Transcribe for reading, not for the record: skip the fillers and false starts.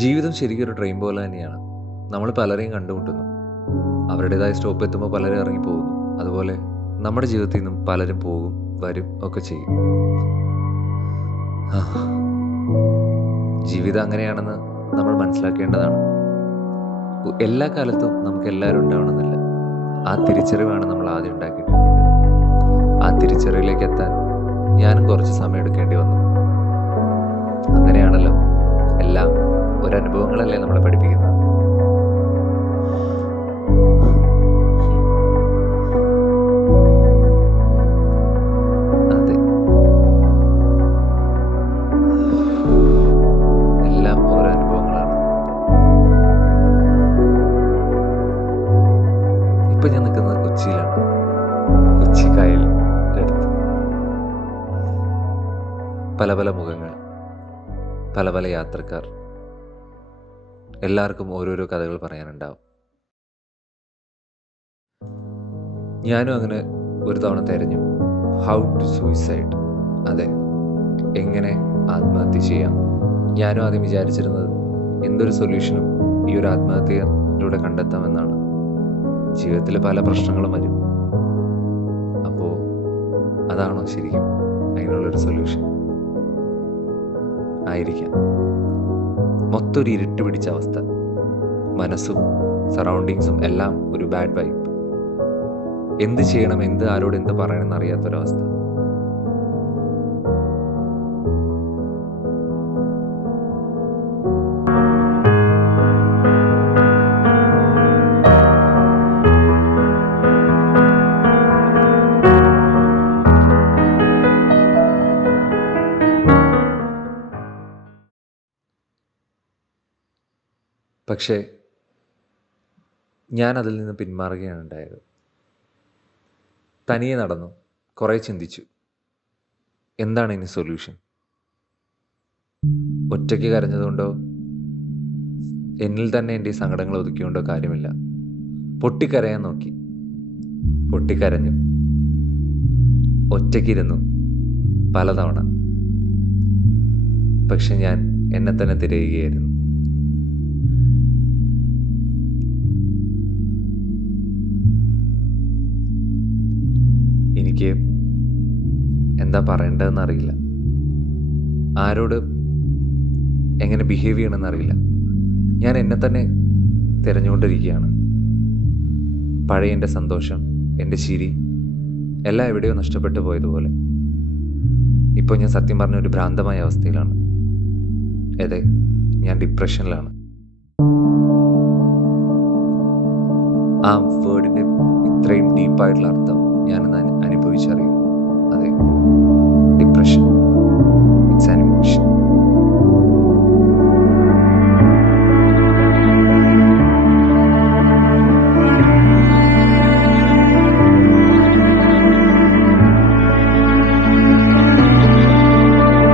ജീവിതം ശരിക്കും ഒരു ട്രെയിൻ പോലെ തന്നെയാണ്. നമ്മൾ പലരെയും കണ്ടുമുട്ടുന്നു. അവരുടേതായ സ്റ്റോപ്പ് എത്തുമ്പോൾ പലരും ഇറങ്ങിപ്പോകുന്നു. അതുപോലെ നമ്മുടെ ജീവിതത്തിൽ നിന്നും പലരും പോകും, വരും ഒക്കെ ചെയ്യും. ആ, ജീവിതം അങ്ങനെയാണെന്ന് നമ്മൾ മനസ്സിലാക്കേണ്ടതാണ്. എല്ലാ കാലത്തും നമുക്ക് എല്ലാവരും ഉണ്ടാവണമെന്നില്ല. ആ തിരിച്ചറിവാണ് നമ്മൾ ആദ്യം ഉണ്ടാക്കിയിട്ടുള്ളത്. ആ തിരിച്ചറിവിലേക്ക് എത്താൻ ഞാനും കുറച്ച് സമയം എടുക്കേണ്ടി വന്നു. അങ്ങനെയാണല്ലോ, എല്ലാം ഒരനുഭവങ്ങളല്ലേ നമ്മളെ പഠിപ്പിക്കുന്നത്. അതെ, എല്ലാം ഓരോ അനുഭവങ്ങളാണ്. ഇപ്പൊ ഞാൻ നിൽക്കുന്നത് കൊച്ചിയിലാണ്. കൊച്ചി കായലിൻ്റെ അടുത്ത്. പല പല മുഖങ്ങൾ, പല പല യാത്രക്കാർ. എല്ലാവർക്കും ഓരോരോ കഥകൾ പറയാനുണ്ടാവും. ഞാനും അങ്ങനെ ഒരു തവണ തിരഞ്ഞു, ഹൗ ടു സൂയിസൈഡ്. അതെ, എങ്ങനെ ആത്മഹത്യ ചെയ്യാം. ഞാനും ആദ്യം വിചാരിച്ചിരുന്നത് എന്തൊരു സൊല്യൂഷനും ഈ ഒരു ആത്മഹത്യയിലൂടെ കണ്ടെത്താമെന്നാണ്. ജീവിതത്തിൽ പല പ്രശ്നങ്ങളും വരും. അപ്പോൾ അതാണോ ശരിക്കും അതിനുള്ളൊരു സൊല്യൂഷൻ? ആയിരിക്കാം. മൊത്തം ഒരു ഇരുട്ട് പിടിച്ച അവസ്ഥ, മനസ്സും സറൗണ്ടിങ്സും എല്ലാം ഒരു ബാഡ് വൈബ്. എന്ത് ചെയ്യണം, ആരോട് എന്ത് പറയണമെന്ന് അറിയാത്തൊരവസ്ഥ. പക്ഷേ ഞാൻ അതിൽ നിന്ന് പിന്മാറുകയാണ് ഉണ്ടായത്. തനിയെ നടന്നു, കുറേ ചിന്തിച്ചു, എന്താണ് ഇനി സൊല്യൂഷൻ? ഒറ്റയ്ക്ക് കരഞ്ഞതുകൊണ്ടോ എന്നിൽ തന്നെ എൻ്റെ ഈ സങ്കടങ്ങൾ ഒതുക്കിക്കൊണ്ടോ കാര്യമില്ല. പൊട്ടിക്കരയാൻ നോക്കി, പൊട്ടിക്കരഞ്ഞു, ഒറ്റയ്ക്കിരുന്നു പലതവണ. പക്ഷെ ഞാൻ എന്നെ തന്നെ തിരയുകയായിരുന്നു. എനിക്ക് എന്താ പറയേണ്ടതെന്ന് അറിയില്ല. ആരോട് എങ്ങനെ ബിഹേവ് ചെയ്യണമെന്ന് അറിയില്ല. ഞാൻ എന്നെ തന്നെ തിരഞ്ഞുകൊണ്ടിരിക്കുകയാണ്. പഴയ എൻ്റെ സന്തോഷം, എൻ്റെ ചിരി എല്ലാം എവിടെയോ നഷ്ടപ്പെട്ടു പോയതുപോലെ. ഇപ്പോൾ ഞാൻ സത്യം പറഞ്ഞ ഒരു ഭ്രാന്തമായ അവസ്ഥയിലാണ്. അതെ, ഞാൻ ഡിപ്രഷനിലാണ്. ആ വേർഡിൻ്റെ ഇത്രയും ഡീപ്പായിട്ടുള്ള അർത്ഥം ഞാനെന്ന് അനുഭവിച്ചറിയുന്നു. അതെ, ഡിപ്രഷൻ.